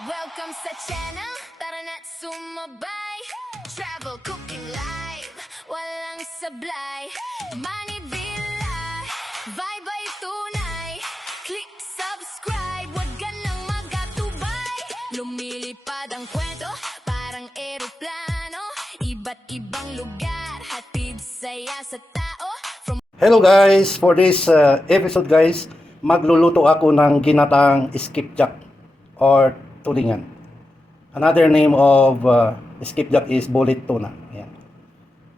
Welcome sa channel, tara na't sumabay. Travel, cooking live, walang sablay. Money Villa, vibe ay tunay. Click subscribe, wag ka nang magatubay. Lumilipad ang kwento, parang eroplano. Iba't ibang lugar, hatid saya sa tao. Hello guys, for this episode guys, magluluto ako ng ginataang skipjack or tulingan. Another name of skipjack is bullet tuna. Ayan.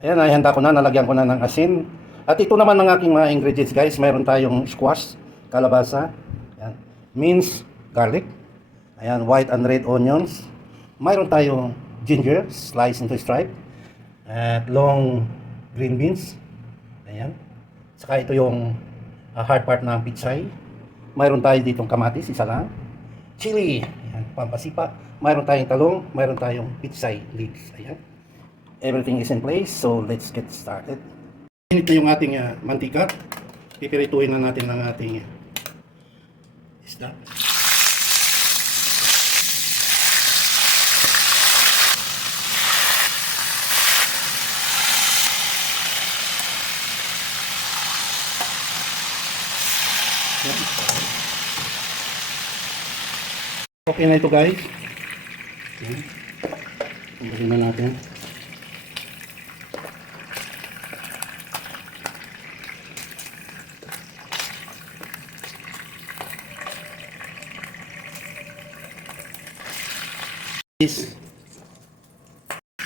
Ayan, ay handa ko na, nalagyan ko na ng asin. At ito naman ang aking mga ingredients guys. Mayroon tayong squash, kalabasa, ayan, minced garlic, ayan, white and red onions. Mayroon tayong ginger, sliced into stripe, at long green beans, ayan. Saka ito yung hard part ng pitsay. Mayroon tayo ditong kamatis, isa lang. Chili, ayan, pampasipa. Mayroon tayong talong, mayroon tayong pitsay leaves. Ayan. Everything is in place, so let's get started. Init na yung ating mantika. Pipirituin na natin ang ating isda. Okay na ito guys. Tanggalin na natin.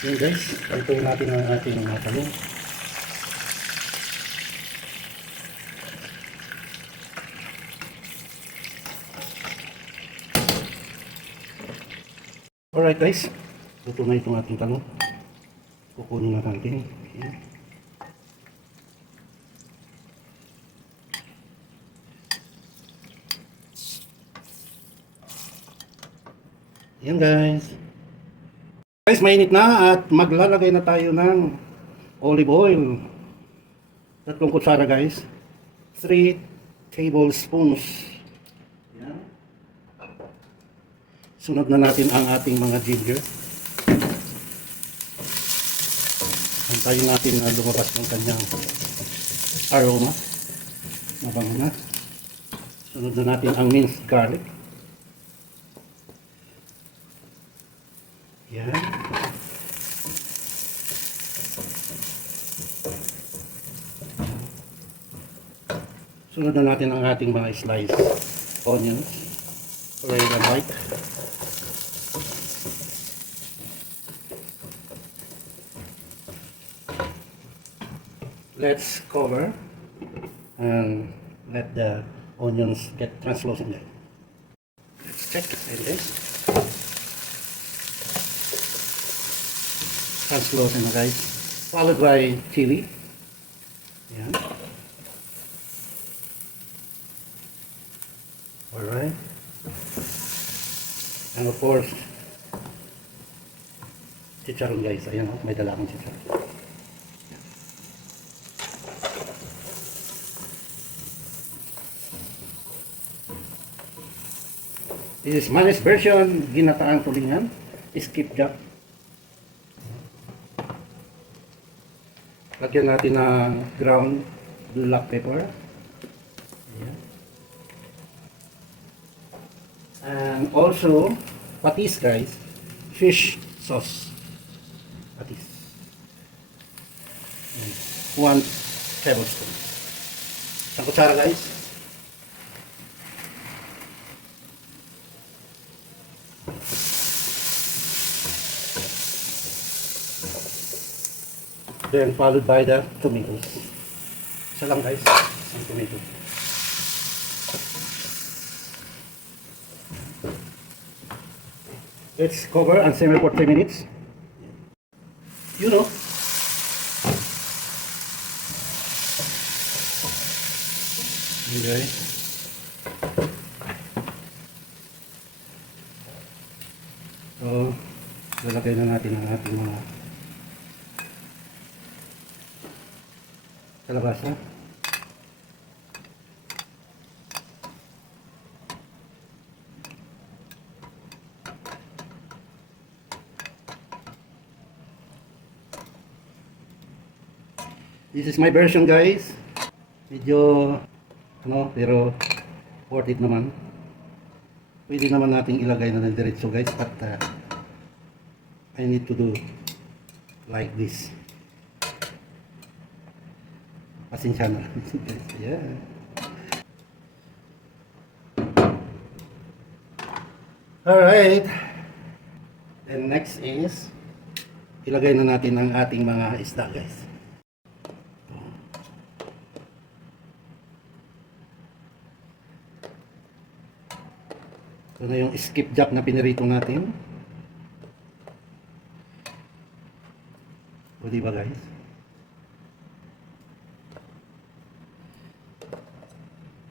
Yan guys, ito natin ang ating mga talong. Alright guys, luto na itong ating talong. Kukunin na natin. Ayan. Ayan guys. Guys, mainit na at maglalagay na tayo ng olive oil. 3 kutsara guys. 3 tablespoons. Sunod na natin ang ating mga ginger. Antayin natin na lumabas ng kanyang aroma. Mabango na. Sunod na natin ang minced garlic. Yan. Sunod na natin ang ating mga sliced onions. Red and white. Let's cover and let the onions get translucent there. Let's check like this. Translucent na guys. Followed by chili. Ayan. Alright. And of course, chicharon guys. Ayan, may dala akong chicharon. This is Manny's version, ginataang tulingan, skipjack. Lagyan natin ng ground black pepper. Ayan. And also, patis guys, fish sauce. Patis. 1 tablespoon. Isang kutsara guys. Then followed by the tomatoes. Isa lang guys, isang tomato. Let's cover and simmer for 3 minutes. You know. Okay. So, lalagay na natin ang ating mga kalabasa. This is my version guys. Medyo ano, pero worth it naman. Pwede naman nating ilagay na ng diretso guys, but I need to do like this. Pasensya na. Yeah. Alright. Then next is ilagay na natin ang ating mga isda guys. Ito na yung skipjack na pinirito natin. O diba guys?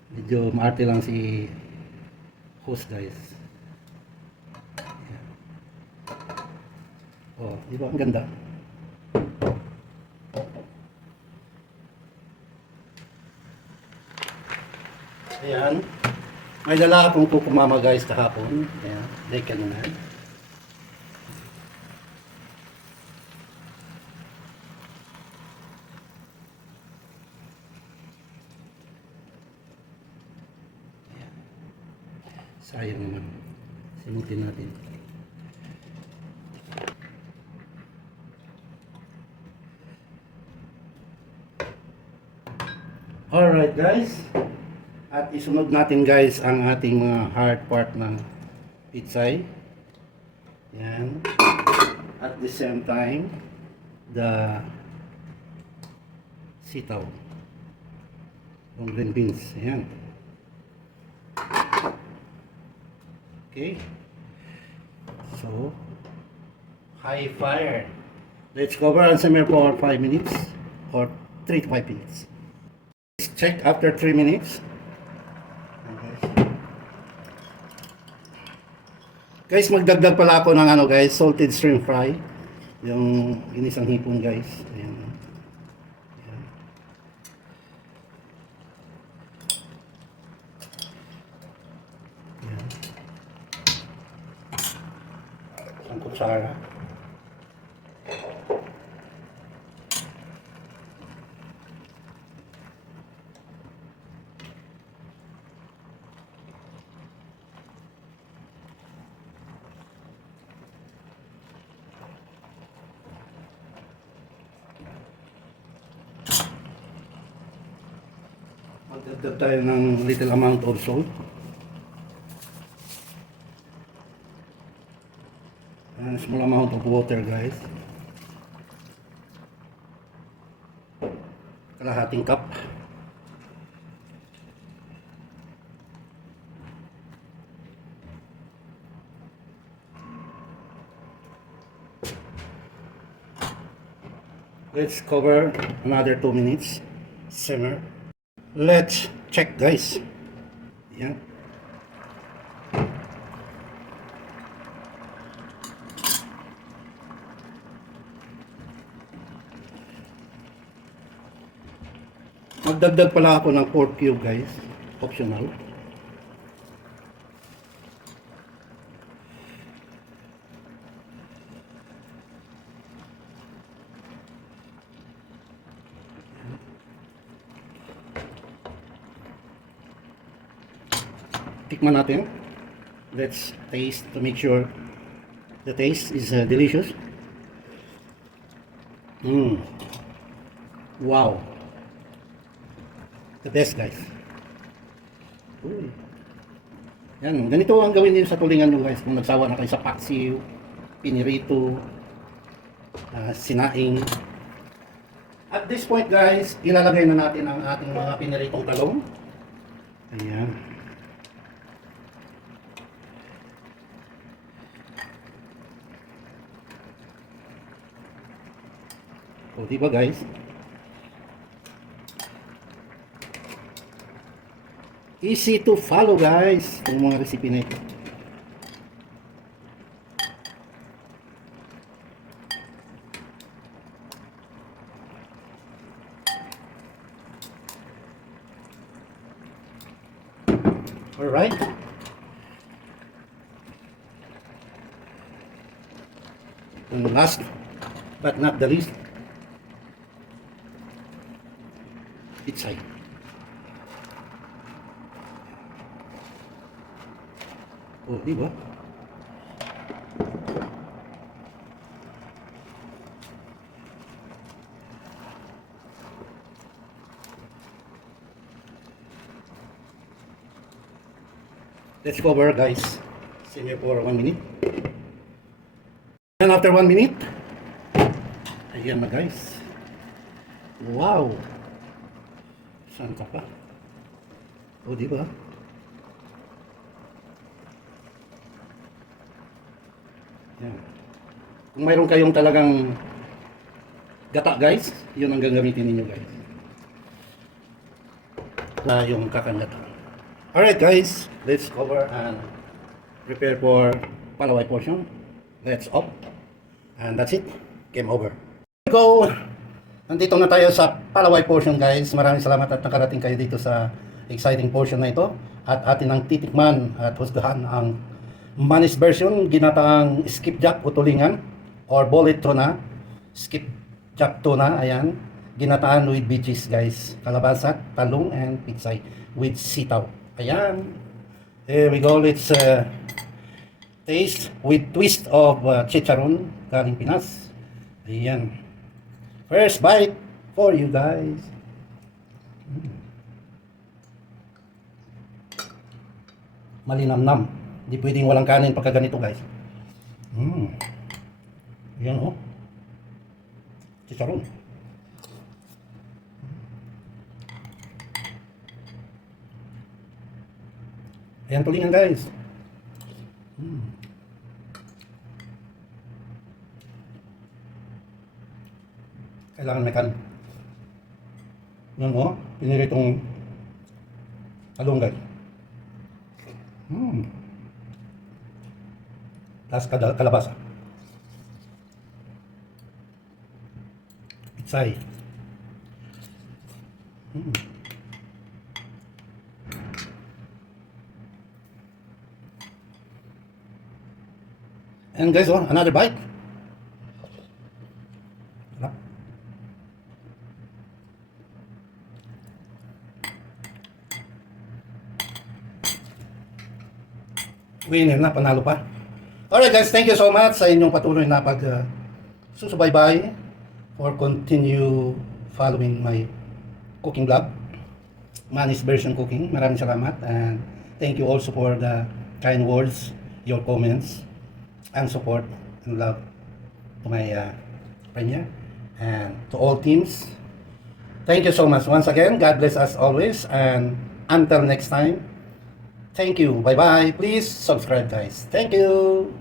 Medyo maarte lang si host guys. Ayan. Oh, diba ang ganda? Ayan. May dala akong kukumama guys kahapon. Ayan, like ano na. Ayan. Sayang naman. Simutin natin. Alright guys. At isunod natin guys ang ating mga hard part ng pitsay. Yan. At the same time, the sitaw. Yung green beans. Yan. Okay. So, high fire. Let's cover and simmer for 5 minutes or 3 to 5 minutes. Let's check after 3 minutes. Guys, magdagdag pala ako ng ano guys, salted shrimp fry. Yung inisang hipon guys. Ayan. Ayan. Ayan. Isang kutsara. Magdagdag tayo ng little amount of salt. And small amount of water guys. Kalahating cup. Let's cover another 2 minutes. Simmer. Let's check guys. Yan. Magdagdag pala ako ng pork cube guys. Optional. Tikman natin. Let's taste to make sure the taste is delicious. Wow. The best guys. Uy. Yan, ganito ang gawin niyo sa tulingan nyo guys. Kung nagsawa na kayo sa paksiw, pinirito, sinaing. At this point guys, ilalagay na natin ang ating mga piniritong talong. Ayan. O, diba guys? Easy to follow guys, yung mga recipe na ito. Alright. And last but not the least, Pitsay. Oh, di ba? Let's cover, guys. Simmer for 1 minute. And after 1 minute, ayan na, guys. Wow! Saan ka pa? O, di ba? Yan. Kung mayroon kayong talagang gata, guys, yun ang gagamitin ninyo, guys. Na yung kakangata. Alright, guys, let's cover and prepare for palaway portion. Let's off. And that's it. Game over. Go! Nandito na tayo sa palaway portion, guys. Maraming salamat at nakarating kayo dito sa exciting portion na ito. At atin ang titikman at husgahan ang Manis version, ginataang skipjack o tulingan or bullet tuna. Skipjack tuna, ayan. Ginataan with beaches, guys. Kalabasa, talong, and pitsay with sitaw. Ayan. There we go. Let's taste with twist of chicharon galing Pinas. Ayan. First bite for you guys. Malinamnam. Hindi pwedeng walang kanin pagka ganito, guys. Ayan, oh. Chicharon. Ayan, tulingan, guys. Kailangan may kanin. Yan, oh. Piniritong talong, guys. Tapos kalabasa. Pitsay. And guys, oh, another bite. Sarap. Winner na, panalo pa. Alright guys, thank you so much sa inyong patuloy na susubaybay or continue following my cooking vlog. Manis version cooking. Maraming salamat and thank you also for the kind words, your comments, and support and love to my premiere and to all teams. Thank you so much once again. God bless us always and until next time. Thank you. Bye bye. Please subscribe, guys. Thank you.